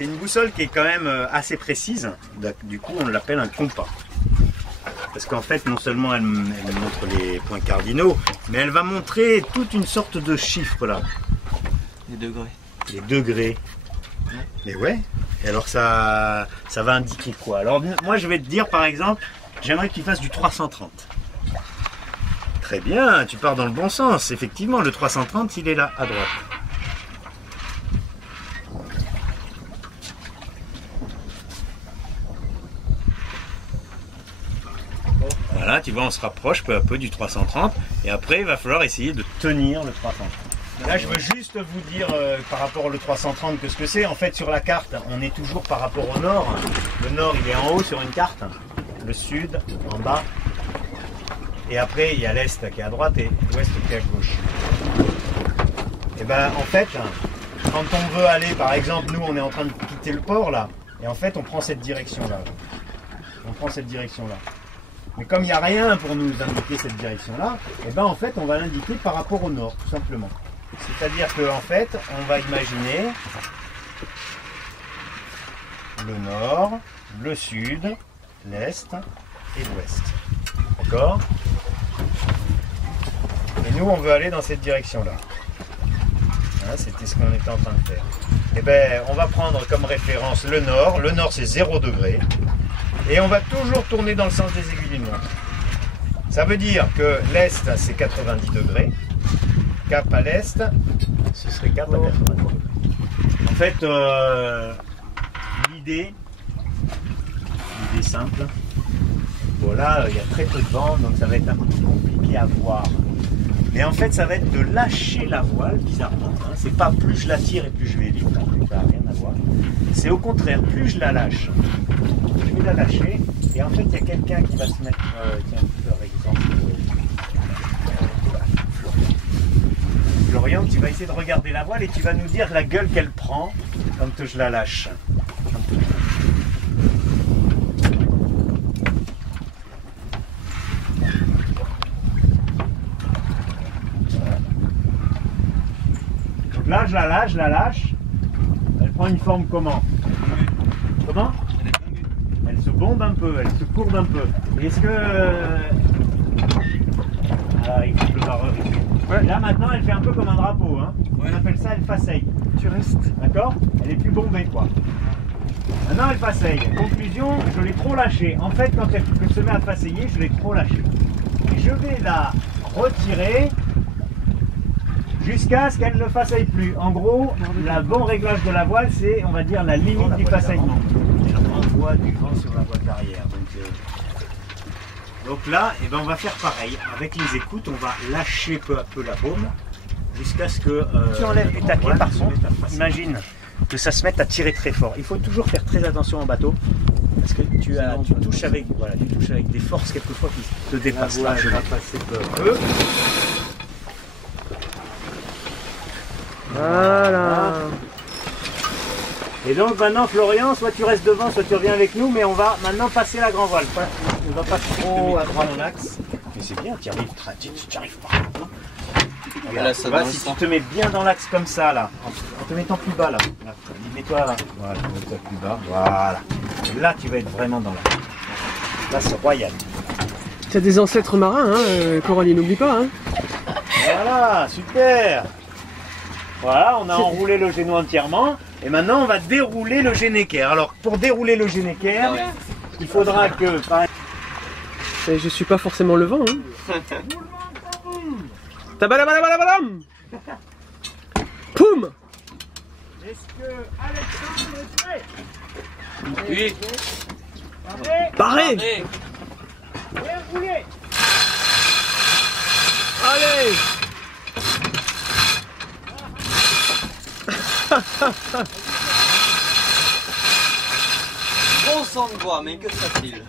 C'est une boussole qui est quand même assez précise. Du coup, on l'appelle un compas. Parce qu'en fait, non seulement elle montre les points cardinaux, mais elle va montrer toute une sorte de chiffres là. Les degrés. Les degrés. Et ouais. Et alors ça va indiquer quoi? Alors moi je vais te dire par exemple, j'aimerais que tu fasses du 330. Très bien, tu pars dans le bon sens. Effectivement, le 330 il est là à droite. Voilà, tu vois, on se rapproche peu à peu du 330 et après il va falloir essayer de tenir le 330. Là, je veux juste vous dire par rapport au 330 que ce que c'est. En fait, sur la carte, on est toujours par rapport au nord. Le nord, il est en haut sur une carte. Le sud, en bas. Et après, il y a l'est qui est à droite et l'ouest qui est à gauche. Et ben, en fait, quand on veut aller, par exemple, nous, on est en train de quitter le port là. Et en fait, on prend cette direction-là. On prend cette direction-là. Mais comme il n'y a rien pour nous indiquer cette direction-là, et ben en fait, on va l'indiquer par rapport au nord, tout simplement. C'est-à-dire qu'en fait, on va imaginer le nord, le sud, l'est et l'ouest. D'accord? Et nous, on veut aller dans cette direction-là. Hein, c'était ce qu'on était en train de faire. Et bien, on va prendre comme référence le nord. Le nord, c'est 0 degré. Et on va toujours tourner dans le sens des aiguilles d'une montre. Ça veut dire que l'est, c'est 90 degrés. Cap à l'est, ce serait cap à 90 degrés. En fait, l'idée simple. Bon là, il y a très peu de vent, donc ça va être un peu plus compliqué à voir. Mais en fait, ça va être de lâcher la voile, bizarrement. Hein. C'est pas plus je la tire et plus je vais vite, ça n'a rien à voir. C'est au contraire, plus je la lâche, je vais la lâcher. Et en fait, il y a quelqu'un qui va se mettre, tiens, par exemple, Florian, tu vas essayer de regarder la voile et tu vas nous dire la gueule qu'elle prend quand je la lâche. Donc là, je la lâche. Elle prend une forme comment? Comment? Elle se bombe un peu, elle se courbe un peu. Est-ce que... Ah, il faut que le barreur ici. Ouais. Là maintenant elle fait un peu comme un drapeau, hein. Ouais. On appelle ça elle faceille. Tu restes. D'accord? Elle est plus bombée quoi. Maintenant elle faceille. Conclusion, je l'ai trop lâchée. En fait quand elle se met à faceiller, je l'ai trop lâchée. Et je vais la retirer jusqu'à ce qu'elle ne faceille plus. En gros, le bon réglage de la voile, c'est on va dire la limite du faceillement. Elle renvoie du vent sur la voile d'arrière. Donc là, eh ben, on va faire pareil. Avec les écoutes, on va lâcher peu à peu la baume jusqu'à ce que tu enlèves les taquets. Par contre, imagine que ça se mette à tirer très fort. Il faut toujours faire très attention en bateau parce que tu touches avec, voilà, tu touches avec des forces quelquefois qui te dépassent largement. Voilà. Et donc maintenant Florian, soit tu restes devant, soit tu reviens avec nous, mais on va maintenant passer la grand voile. On ne va pas trop à droite dans l'axe. Mais c'est bien, tu arrives pas. Regarde, si tu te mets bien dans l'axe comme ça là, en te mettant plus bas là. Mets-toi là. Voilà, mets-toi plus bas. Voilà. Et là tu vas être vraiment dans l'axe. Là c'est royal. Tu as des ancêtres marins, hein, Coralie, n'oublie pas. Hein. Voilà, super. Voilà, on a enroulé le géno entièrement. Et maintenant, on va dérouler le généker. Alors, pour dérouler le généker, il faudra que... Et je suis pas forcément le vent. Hein. Tabalabalabalabam. Poum. Est-ce que Alexandre est prêt? Oui. Paré. Déroulez. Allez. Bon sang de bois, mais que se passe-t-il?